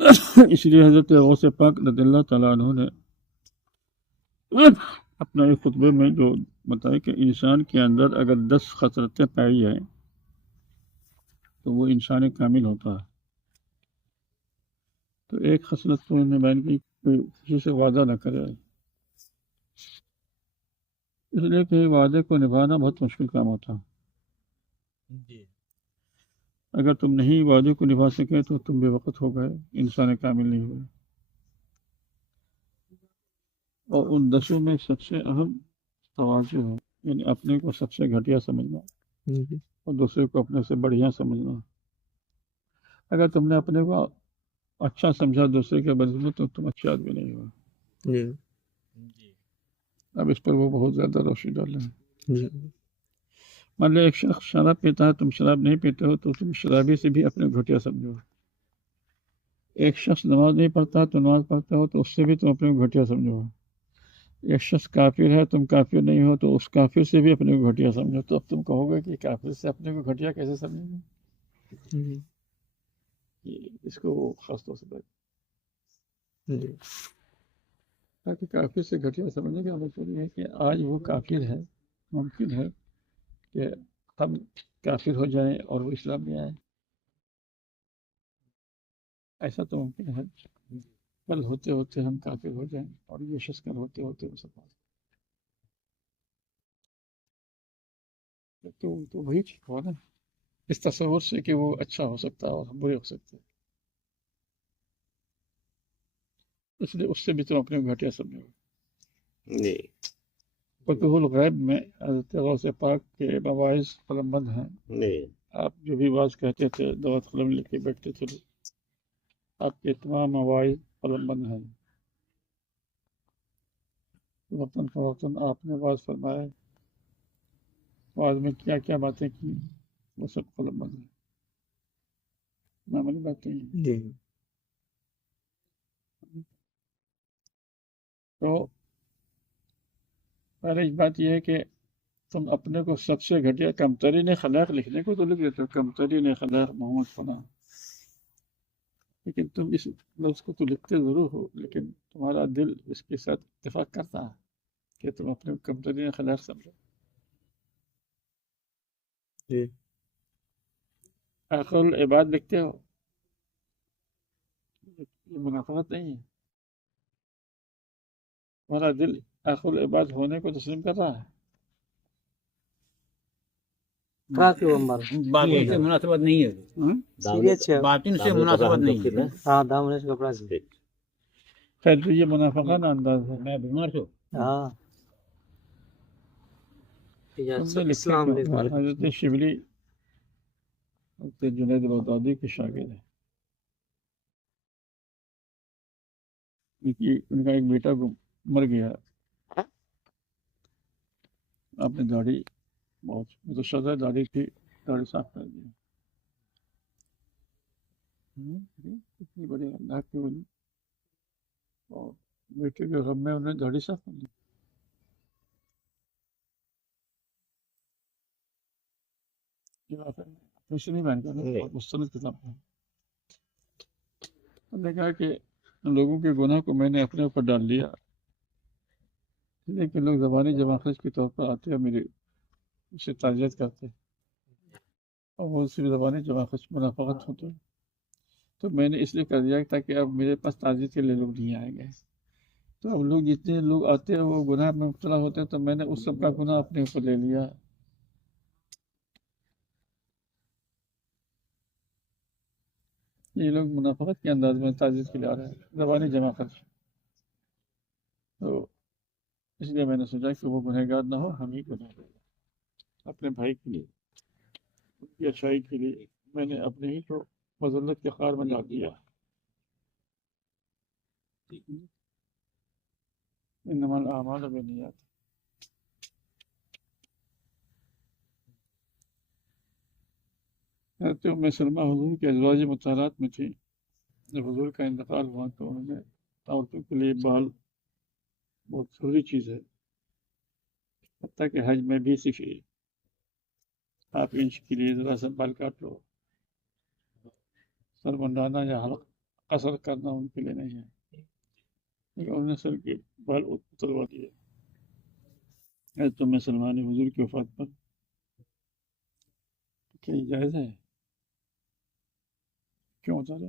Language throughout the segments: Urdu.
اس لیے حضرت غوث پاک رضی اللہ تعالیٰ عنہ نے اپنا ایک خطبے میں جو بتایا کہ انسان کے اندر اگر 10 خصلتیں پائی جائیں تو وہ انسان کامل ہوتا ہے. تو ایک خصلت تو انہوں نے بیان کی کوئی کسی سے وعدہ نہ کرے، اس لیے کہ وعدے کو نبھانا بہت مشکل کام ہوتا ہے. اگر تم نہیں وعدے کو نبھا سکے تو تم بے وقت ہو گئے، انسان کامل نہیں ہوئے. اور ان 10 میں سب سے اہم تواضع ہے، یعنی اپنے کو سب سے گھٹیا سمجھنا اور دوسرے کو اپنے سے بڑھیا سمجھنا. اگر تم نے اپنے کو اچھا سمجھا دوسرے کے بدلے میں تو تم اچھے آدمی نہیں ہو. اب اس پر وہ بہت زیادہ روشنی ڈال رہے ہیں. مان لیں ایک شخص شراب پیتا ہے، تم شراب نہیں پیتے ہو تو تم شرابی سے بھی اپنے گھٹیا سمجھو. ایک شخص نماز نہیں پڑھتا تو نماز پڑھتے ہو تو اس سے بھی تم اپنے کو گھٹیا سمجھو. ایک شخص کافر ہے، تم کافر نہیں ہو تو اس کافر سے بھی اپنے کو گھٹیا سمجھو. تو اب تم کہو گے کہ کافر سے اپنے کو گھٹیا کیسے سمجھیں گے؟ اس کو وہ خاص طور سے بات تاکہ کافر سے گھٹیا سمجھنے کا مطلب یہ ہے کہ آج وہ کافر ہے، ممکن ہے کہ ہم کافر ہو جائیں اور وہ اسلام میں آئیں. ایسا تو ممکن ہے کل ہوتے ہوتے ہم کافر ہو جائیں اور یہ شخص کل ہوتے ہوتے مسلمان. تو وہی ٹھیک ہوا نا، اس تصور سے کہ وہ اچھا ہو سکتا ہے اور ہم برے ہو سکتے ہیں. اس لیے اس سے بھی تم اپنے کو گھٹیا سمجھو. فتح الغیب میں حضرت غوث پاک کے مواعظ قلم بند ہیں. آپ جو بھی واعظ کہتے تھے دعوت قلم لے کے بیٹھتے تھے، آپ کے تمام مواعظ قلم بند ہیں. وطن فوطن آپ نے واعظ فرمایا، واعظ میں کیا کیا باتیں کی وہ سب قلم بند ہیں، معمولی باتیں ہیں. تو پہلے بات یہ ہے کہ تم اپنے کو سب سے گھٹیا کمترین خلاق لکھنے کو تو لکھ دیتے ہو، کمترین خلاق محمد فلاں، لیکن تم اس لفظ کو تو لکھتے ضرور ہو لیکن تمہارا دل اس کے ساتھ اتفاق کرتا ہے کہ تم اپنے کو کمترین خلاق سمجھو. آخر العباد لکھتے ہو، یہ منافقت نہیں ہے. تمہارا دل آخر العباد ہونے کو تسلیم کر رہا ہے. باطن سے مناسبت نہیں ہے، باطن سے مناسبت نہیں ہے. خیر تو یہ منافقانہ انداز ہے. میں بیمار ہوں. تم نے لکھا کہ حضرت شبلی حضرت جنید بغدادی کے شاگرد ہیں. ان کا ایک بیٹا مر گیا، آپ نے داڑھی بہت متشدد داڑھی تھی، داڑھی صاف کر دی. اتنی بڑی اللہ کی ولی اور بیٹے کے غم میں انہیں داڑھی صاف کر دی. نہیں بیان کرنا، مستند کتاب ہے. ہم نے کہا کہ لوگوں کے گناہ کو میں نے اپنے اوپر ڈال لیا، لیکن لوگ زبانی جمع خرچ کے طور پر آتے اور میری اسے تعزیت کرتے اور وہ صرف زبانی جمع خرچ منافقت ہوتے. تو میں نے اس لیے کر دیا تاکہ اب میرے پاس تعزیت کے لیے لوگ نہیں آئیں گے. تو اب لوگ جتنے لوگ آتے ہیں وہ گناہ میں مبتلا ہوتے ہیں، تو میں نے اس سب کا گناہ اپنے اوپر لے لیا. یہ لوگ منافقت کے انداز میں تعزیت کے لیے آ رہے ہیں، زبانی جمع خرچ. تو اس لیے میں نے سوچا کہ وہ گنہگار نہ ہو، ہم ہی گنہگار اپنے بھائی کے لیے، ان کی اچھائی کے لیے میں نے اپنے ہی کو مذلت کے خار میں ڈال دیا. انما الاعمال بالنیات. حضرت ام سلمہ حضور کے ازواج مطہرات میں تھی. جب حضور کا انتقال ہوا تو انہوں نے عورتوں کے لیے بال بہت ضروری چیز ہے، حتیٰ کہ حج میں بھی صرف ½ انچ کے لیے ذرا سا بال کاٹ لو، سر منڈانا یا قصر کرنا ان کے لیے نہیں ہے، لیکن انہوں نے سر کے بال اتروا دیے تم سلمان حضور کی وفات پر. کیا یہ جائز ہے؟ کیوں اتارے؟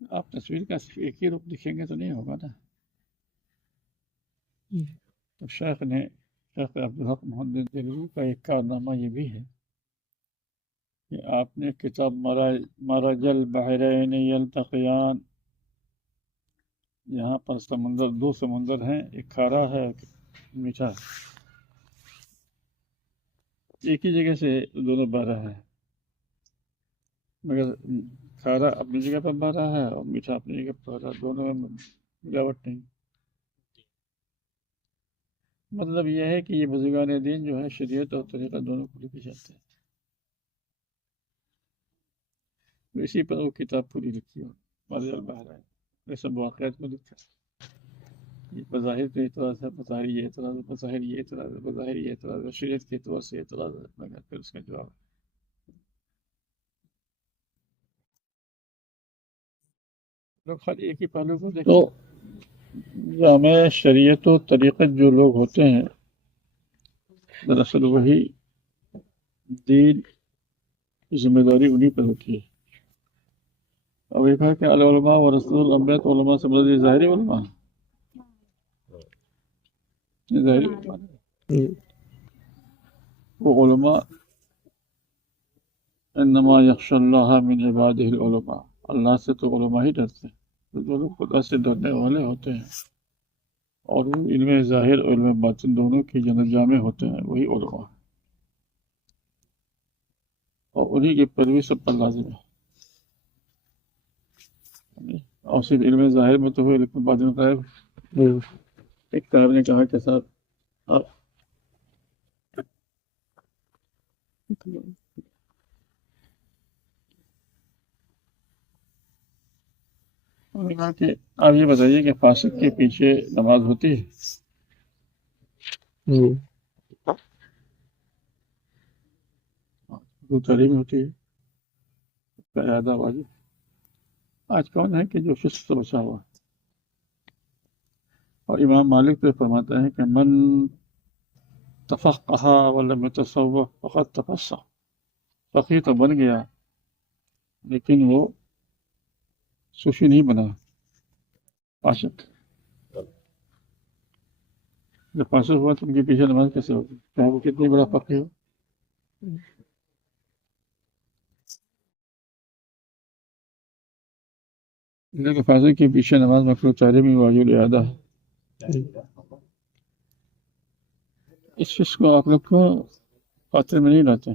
آپ تصویر کا صرف ایک ہی رخ دکھیں گے تو نہیں ہوگا نا. تو شیخ عبدالحق محمد دہلوی کا ایک کارنامہ یہ بھی ہے کہ آپ نے کتاب مرج البحرین یلتقیان، یہاں پر دو سمندر ہیں، ایک کھارا ہے ایک میٹھا، ایک ہی جگہ سے دونوں بہ رہا ہے، مگر کھارا اپنی جگہ پر بہ رہا ہے اور میٹھا اپنی جگہ پر بہ رہا ہے، دونوں میں ملاوٹ نہیں. مطلب یہ ہے کہ یہ بزرگان دین جو ہے شریعت اور طریقہ دونوں کو لے کے چلتے ہیں. اسی پر وہ کتاب پوری لکھی ہو مرج البحرین، یہ سب واقعات کو لکھا ہے. یہ بظاہر تو اعتراض ہے، بظاہر یہ اعتراض ہے، بظاہر یہ اعتراض ہے، بظاہر یہ اعتراض ہے، شریعت کے اعتبار سے اعتراض ہے، مگر پھر اس کا جواب لوگ خالی ایک ہی پہلو کو دیکھیں. تو جامع شریعت و طریقت جو لوگ ہوتے ہیں دراصل وہی دین کی ذمہ داری انہی پر ہوتی ہے. اب یہ کہا کہ العلماء و رسول الانبیاء، تو علماء سے مراد ظاہری علماء، ظاہری علماء وہ علماء انما یخشى اللہ من عبادہ العلماء، اللہ سے تو علماء ہی ڈرتے ہیں، تو جو لوگ خدا سے ڈرنے والے ہوتے ہیں اور وہ علم ظاہر اور علم باطن دونوں کی جامع ہوتے ہیں وہی علماء، اور انہی کی پیروی سب پر لازم ہے. اور صرف علم ظاہر میں تو ہوئے لیکن باطن غائب. ایک صاحب نے کہا کہ صاحب آپ انہوں نے کہا کہ آپ یہ بتائیے کہ فاسق کے پیچھے نماز ہوتی ہے؟ جو تعلیم ہوتی ہے اس کا اعادہ واجب. آج کون ہے کہ جو فسق سے بچا ہوا؟ اور امام مالک تو فرماتا ہے کہ من تفقہ ولم يتصوف فقد تفسق، فقیر تو بن گیا لیکن وہ صوفی نہیں بنا، فاسق. جب فاسق ہوا تو ان کے پیچھے نماز کیسے ہوگی چاہے وہ کتنی بڑا فقیر ہو؟ لیکن فاسق کے پیچھے نماز مکروہ تحریمی واجب اعادہ ہے. اس فسق کو آپ لوگ کو خاطر میں نہیں لاتے.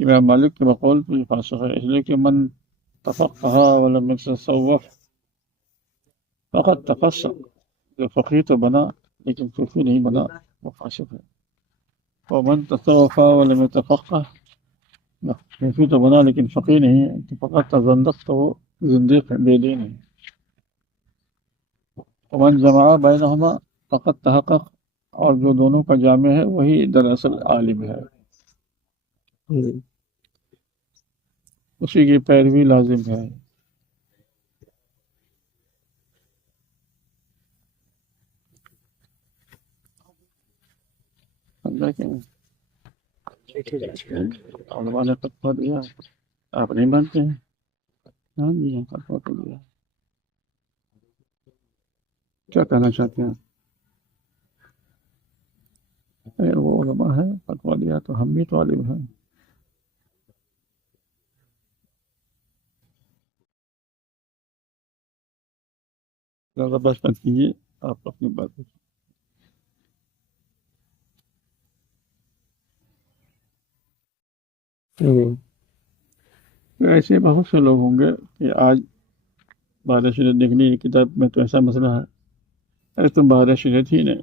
امام مالک کے بقول پر یہ فاسق ہے، اس لیے کہ من تفقہ ولم يتصوف فقد تفسق، جو فقیر تو بنا لیکن صوفی نہیں بنا وہ فاسق ہے. ومن تصوف ولم يتفقہ، صوفی تو بنا لیکن فقیر نہیں ہے تو فقط تزندق، تو وہ زندیق ہے، بے دین ہے. ومن جمع بینہما فقط تحقق، اور جو دونوں کا جامع ہے وہی دراصل عالم ہے، اسی کی پیروی لازم ہے. سمجھا کہ علماء نے فتویٰ دیا آپ نہیں مانتے ہیں؟ ہاں جی ہاں، فتویٰ تو دیا. کیا کہنا چاہتے ہیں؟ وہ علماء ہے، فتویٰ دیا تو ہم بھی تو عالم ہیں. زیادہ بحث مت کیجیے، آپ اپنی بات پوچھیں. ایسے بہت سے لوگ ہوں گے کہ آج بہار شریعت نکلی کتاب میں تو ایسا مسئلہ ہے، ارے تم بہار شریعت ہی نے،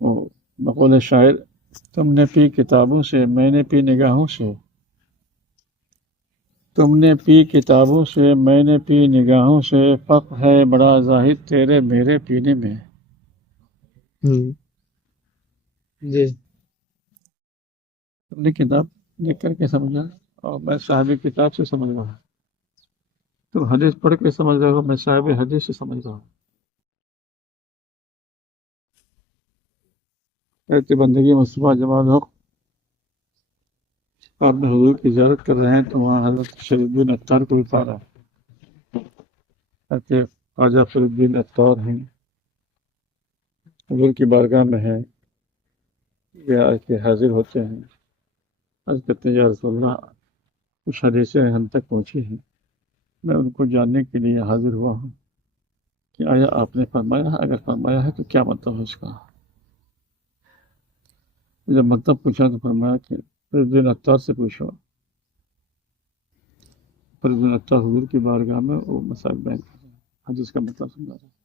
وہ بقول شاعر تم نے پی کتابوں سے میں نے پی نگاہوں سے، تم نے پی کتابوں سے میں نے پی نگاہوں سے، فرق ہے بڑا زاہد تیرے میرے پینے میں. جی تم نے کتاب دیکھ کر کے سمجھا اور میں صاحب کتاب سے سمجھ رہا ہوں. تم حدیث پڑھ کے سمجھ رہے ہو، میں صاحب حدیث سے سمجھ رہا ہوں. ایسے بندگی مصطفیٰ جمال حق آپ نے حضور کی زیارت کر رہے ہیں تو وہاں حضرت شریف الدین عطار کو بھی پا رہا ہے. ایسے خواجہ فرید الدین عطار ہیں، حضور کی بارگاہ میں ہیں یا کہ حاضر ہوتے ہیں. عرض کرتے ہیں یا رسول اللہ کچھ حدیثیں ہم تک پہنچی ہیں، میں ان کو جاننے کے لیے حاضر ہوا ہوں کہ آیا آپ نے فرمایا ہے؟ اگر فرمایا ہے تو کیا مطلب ہے اس کا؟ جب مطلب پوچھا تو فرمایا کہ فرید الدین عطار سے پوچھو. فرید الدین عطار حضور کی بارگاہ میں وہ مسائل بیان کر رہے ہیں، حدیث کا مطلب سمجھا رہے ہیں.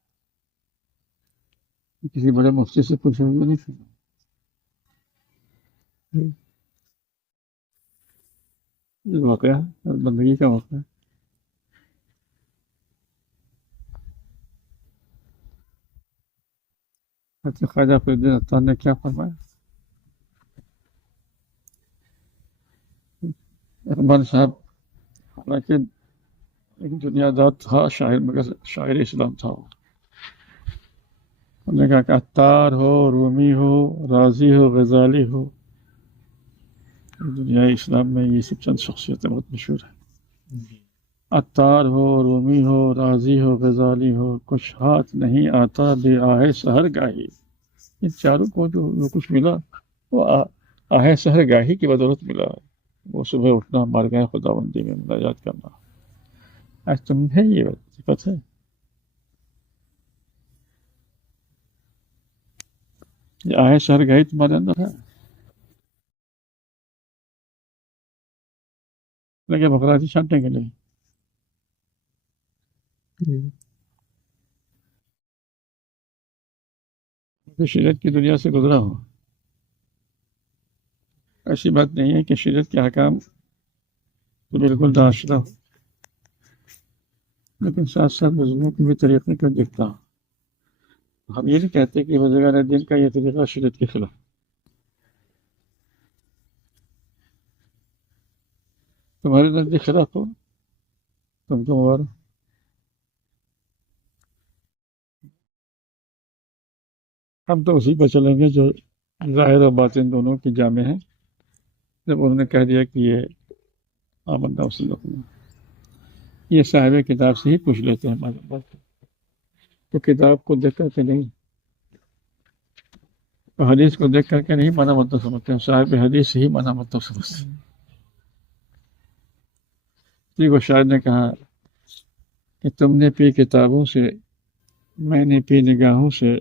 کسی بڑے مفتی سے پوچھا ہوا نہیں تھا. یہ واقعہ ہے، بندگی کا واقعہ ہے. حضرت خواجہ فرید الدین عطار نے کیا فرمایا؟ اقبال صاحب حالانکہ ایک دنیا دار تھا، شاعر، مگر شاعر اسلام تھا. انہوں نے کہا کہ عطار ہو، رومی ہو، رازی ہو، غزالی ہو، دنیا اسلام میں یہ سب چند شخصیتیں بہت مشہور ہیں. عطار ہو، رومی ہو، رازی ہو، غزالی ہو، کچھ ہاتھ نہیں آتا بے آہ سحر گاہی. ان چاروں کو جو کچھ ملا وہ آہ سحر گاہی کی بدولت ملا. وہ صبح اٹھنا، بارگاہ خداوندی میں مناجات کرنا. آج تمہیں یہ صفت ہے؟ یہ آہ سحر گاہی تمہارے اندر ہے؟ لگے بکراتی چھانٹنے کے لیے. شریعت کی دنیا سے گزرا ہو. ایسی بات نہیں ہے کہ شریعت کے احکام تو بالکل ناشتہ ہو، لیکن ساتھ ساتھ بزرگوں کی بھی طریقے کو دیکھتا ہوں. ہم یہ نہیں کہتے کہ بزرگان دین کا یہ طریقہ شریعت کے خلاف. تمہارے نزدیک خلاف ہو تم تو مبارک. ہم تو اسی پہ چلیں گے جو ظاہر و باطن دونوں کی جامع ہیں. جب انہوں نے کہہ دیا کہ یہ آمنا وسلم، یہ صاحب کتاب سے ہی پوچھ لیتے ہیں ہمارے بات. تو کتاب کو دیکھ کر کے نہیں، حدیث کو دیکھ کر کے نہیں مانا مطلب سمجھتے ہیں، صاحب حدیث سے ہی مانا مطلب سمجھتے ہیں. اسی کو شاعر نے کہا کہ تم نے پی کتابوں سے، میں نے پی نگاہوں سے،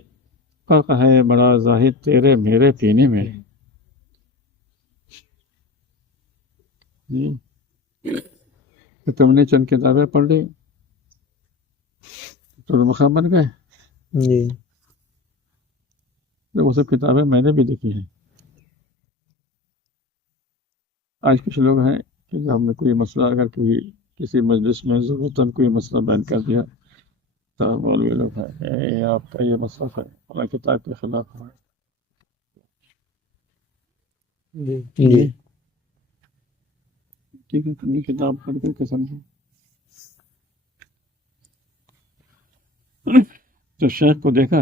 فرق ہے بڑا زاہد تیرے میرے پینے میں. کہ تم نے چند کتابیں پڑھ لی تو مقام بن گئے. وہ سب کتابیں میں نے بھی دیکھی ہیں. آج کچھ لوگ ہیں کہ جب ہم نے کوئی مسئلہ، اگر کوئی کسی مجلس میں ضرورتاً کوئی مسئلہ بیان کر دیا تو مولوی لوگ ہیں آپ کا یہ مسئلہ ہے اور کتاب کے خلاف ہے. ٹھیک ہے، تم نے کتاب پڑھ کر کے سمجھو. تو شیخ کو دیکھا،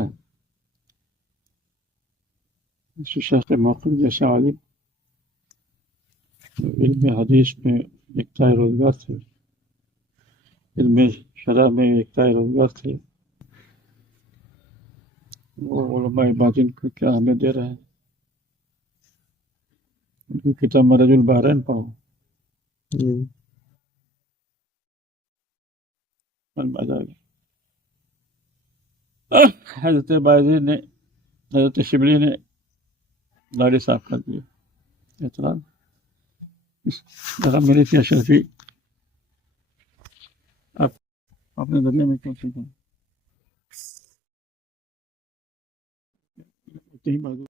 شیخ موقف جیسا عالم علم حدیث میں یکتا روزگار تھے، علم شرع میں یکتا روزگار تھے، وہ علماء باطن کو کیا ہمیں دے رہے ہیں. ان کی کتاب مرج البحرین پڑھو. حضرت بازی نے، حضرت شبلی نے داڑھی صاف کر دی. اعتراض ذرا میری تھی اشرفی آپ اپنے دنیا میں کیوں سیکھیں؟